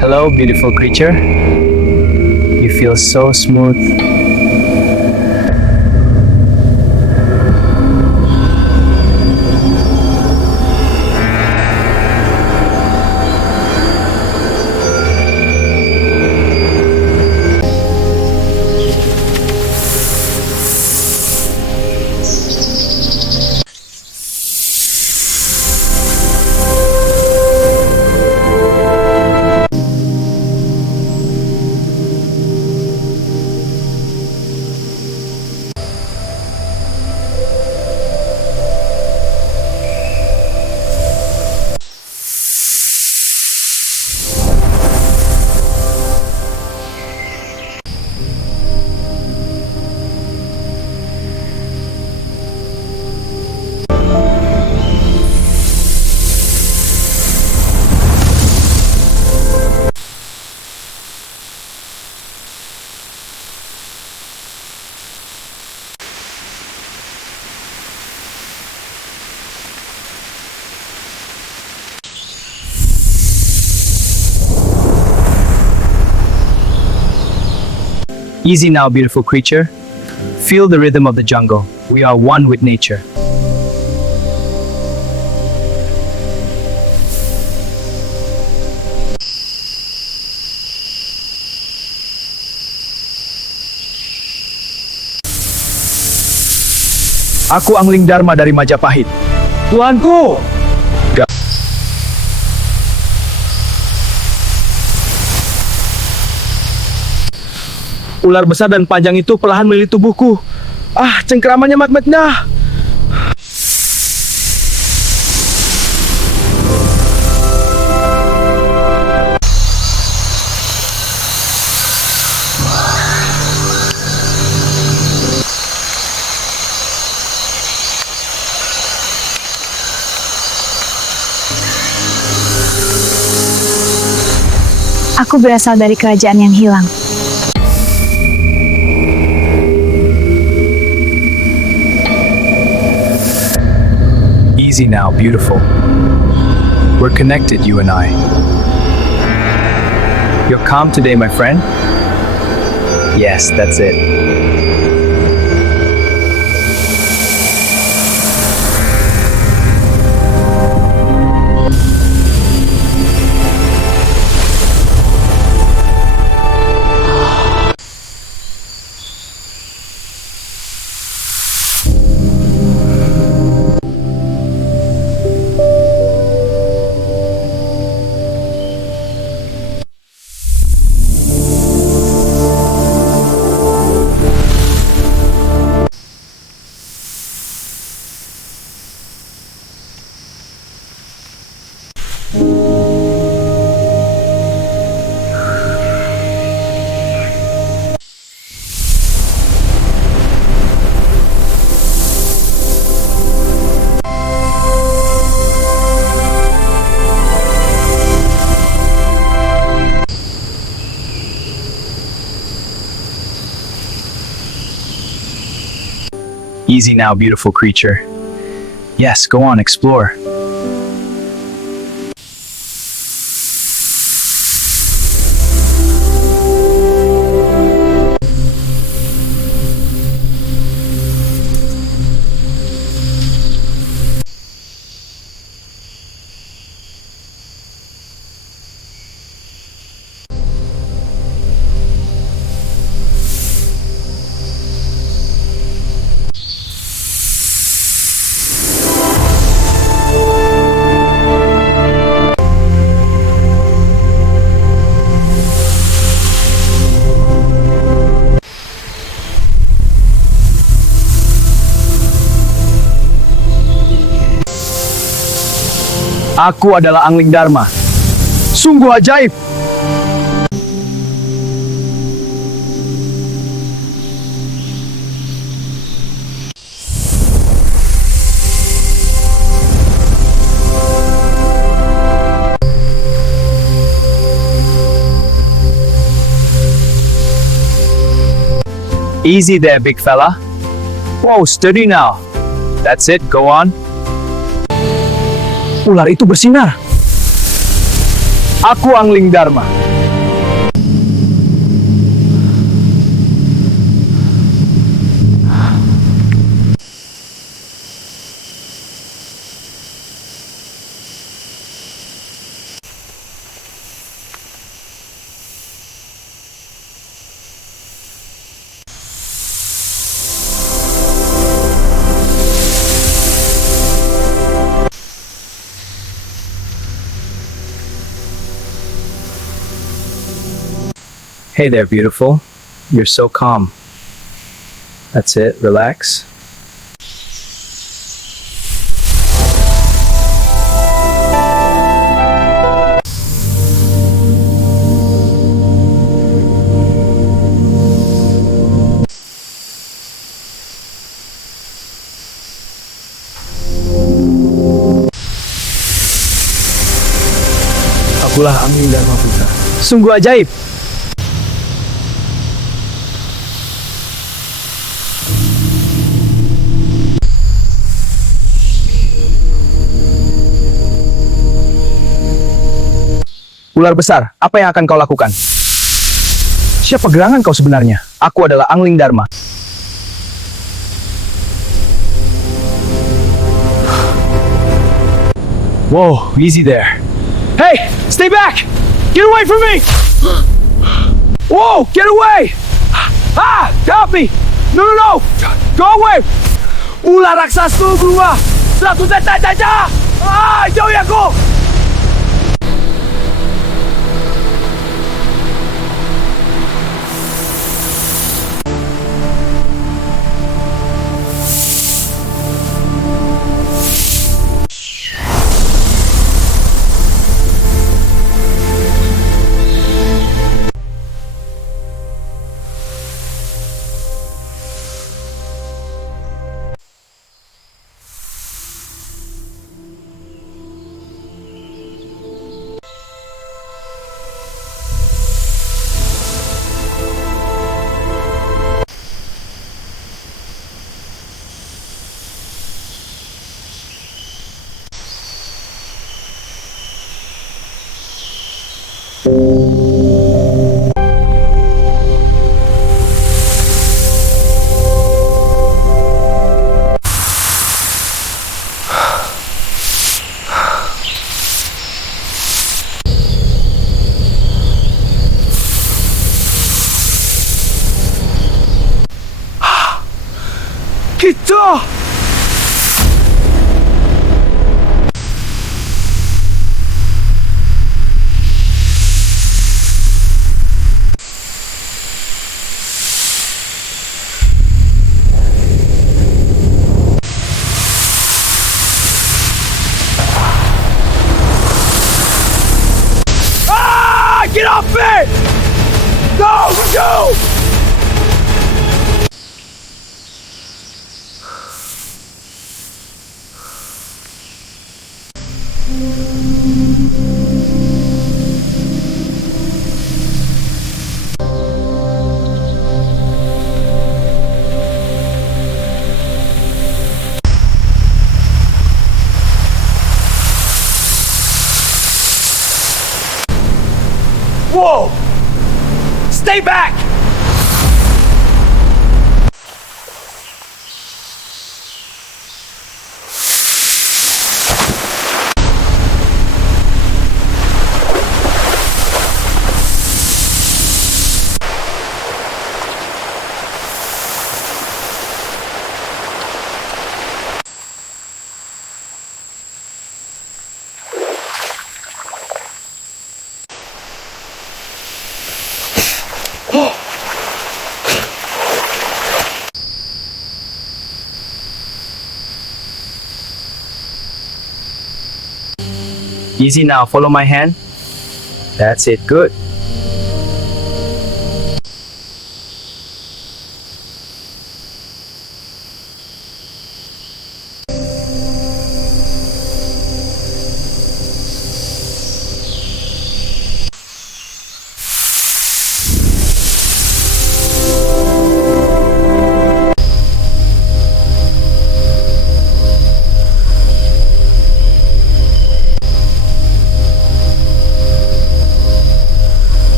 Hello, beautiful creature. You feel so smooth. Easy now, beautiful creature. Feel the rhythm of the jungle. We are one with nature. Aku Angling Dharma dari Majapahit. Tuanku! Ular besar dan panjang itu perlahan melilit tubuhku. Cengkeramannya magmatnya. Aku berasal dari kerajaan yang hilang. Easy now, beautiful. We're connected, you and I. You're calm today, my friend? Yes, that's it. Easy now, beautiful creature. Yes, go on, explore. Aku adalah Angling Dharma. Sungguh ajaib. Easy there, big fella. Whoa, steady now. That's it, go on. Ular itu bersinar. Aku Angling Dharma. Hey there, beautiful. You're so calm. That's it, relax. Akulah Angling Dharma Putra. Sungguh ajaib. Ular besar, apa yang akan kau lakukan? Siapa gerangan kau sebenarnya? Aku adalah Angling Dharma. Whoa, easy there. Hey, stay back! Get away from me! Whoa, get away! Ah, help me! No, no, no! Go away! Ular raksasa berubah! 100 detak saja! Ah, jauhi aku! Kita! Ah! Get off me! No! No! Whoa! Stay back! Easy now, follow my hand. That's it, good.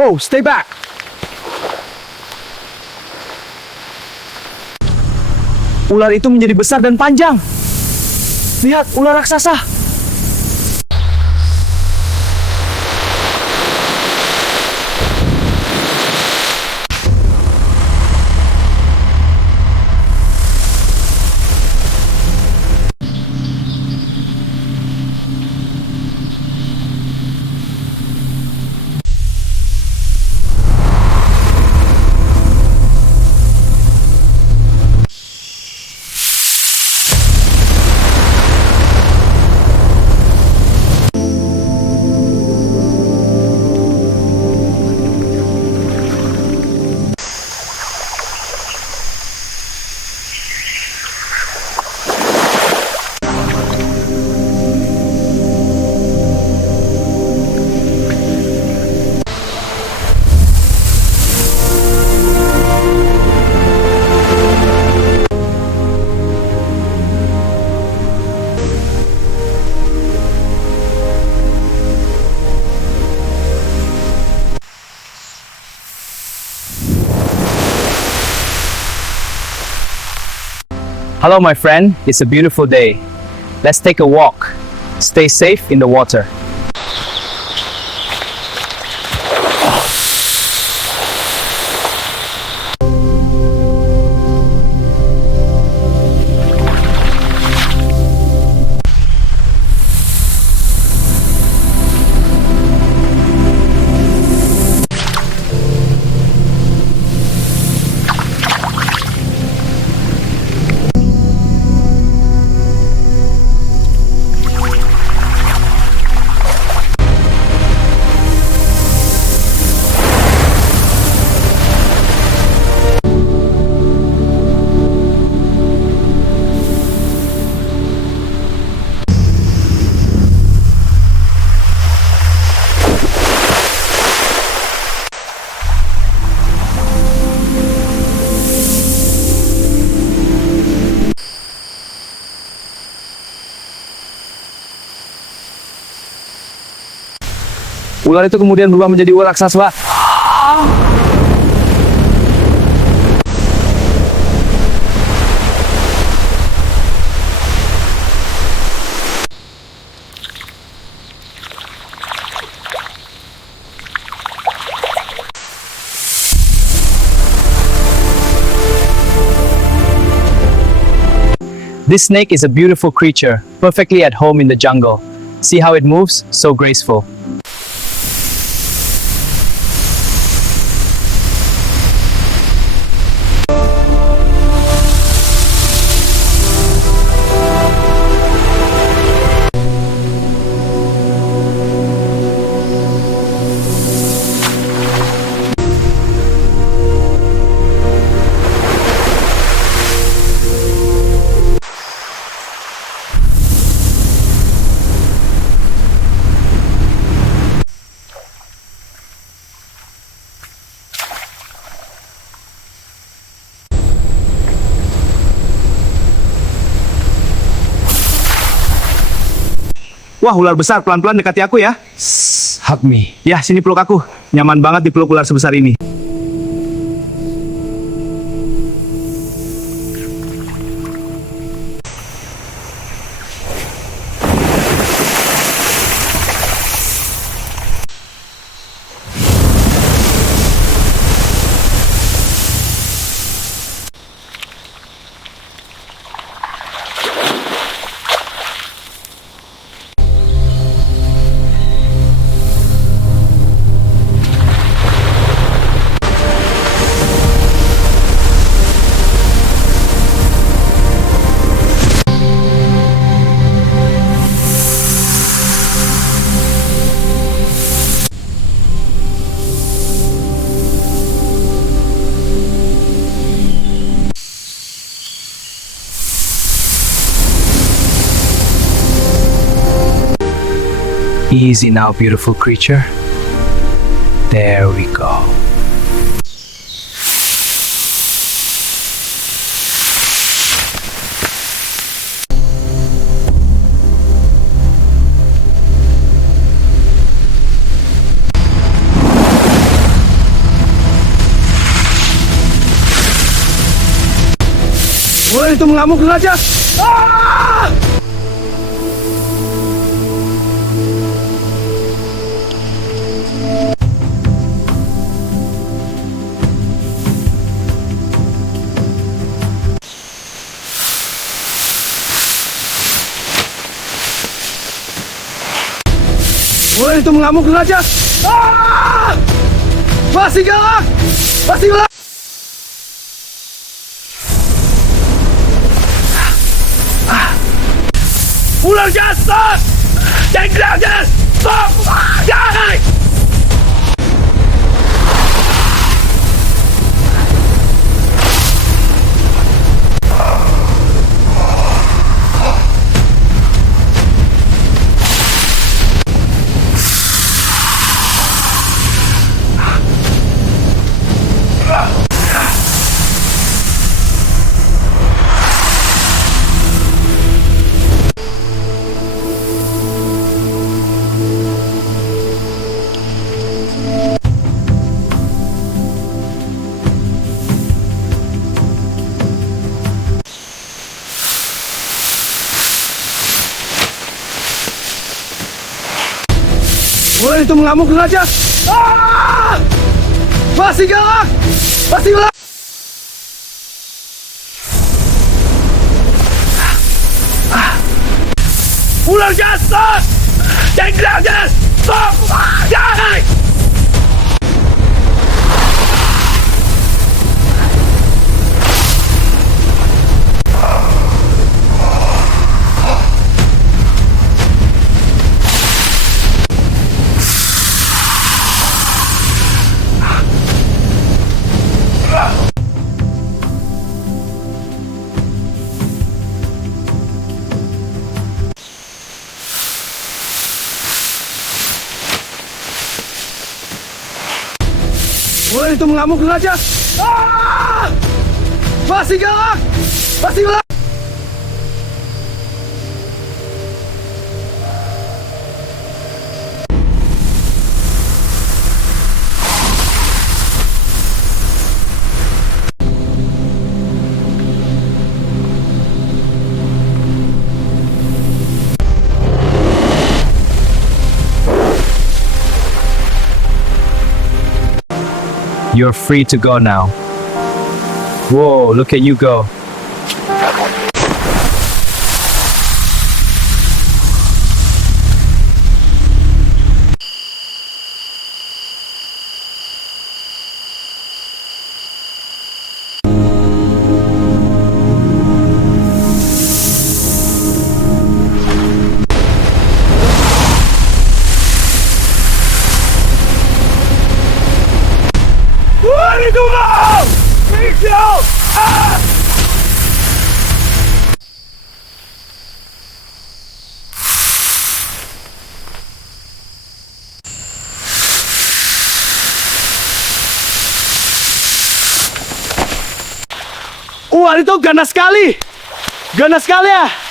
Whoa, stay back. Ular itu menjadi besar dan panjang. Lihat, ular raksasa. Hello, my friend. It's a beautiful day. Let's take a walk. Stay safe in the water. Ular itu kemudian berubah menjadi ular raksasa. This snake is a beautiful creature, perfectly at home in the jungle. See how it moves? So graceful. Wah, ular besar, pelan-pelan dekati aku ya. Hug me. Ya, sini peluk aku. Nyaman banget dipeluk ular sebesar ini. Easy now, beautiful creature. There we go. itu mengamuk raja. Ah! Ular itu mengamuk raja. Ah! Masih galak. Masih galak. Ular jasad! Jangan gerak! Stop! Jangan! Ular itu mengamuk raja. Ah! Masih galak. Masih galak. Ular jasad! Jangan gerak! Stop! Jangan! Ular itu mengamuk raja. Ah! Masih galak. Masih galak. You're free to go now. Whoa, look at you go. Ular itu mau! Hijau! Ah! Ular itu ganas sekali! Ganas sekali ya!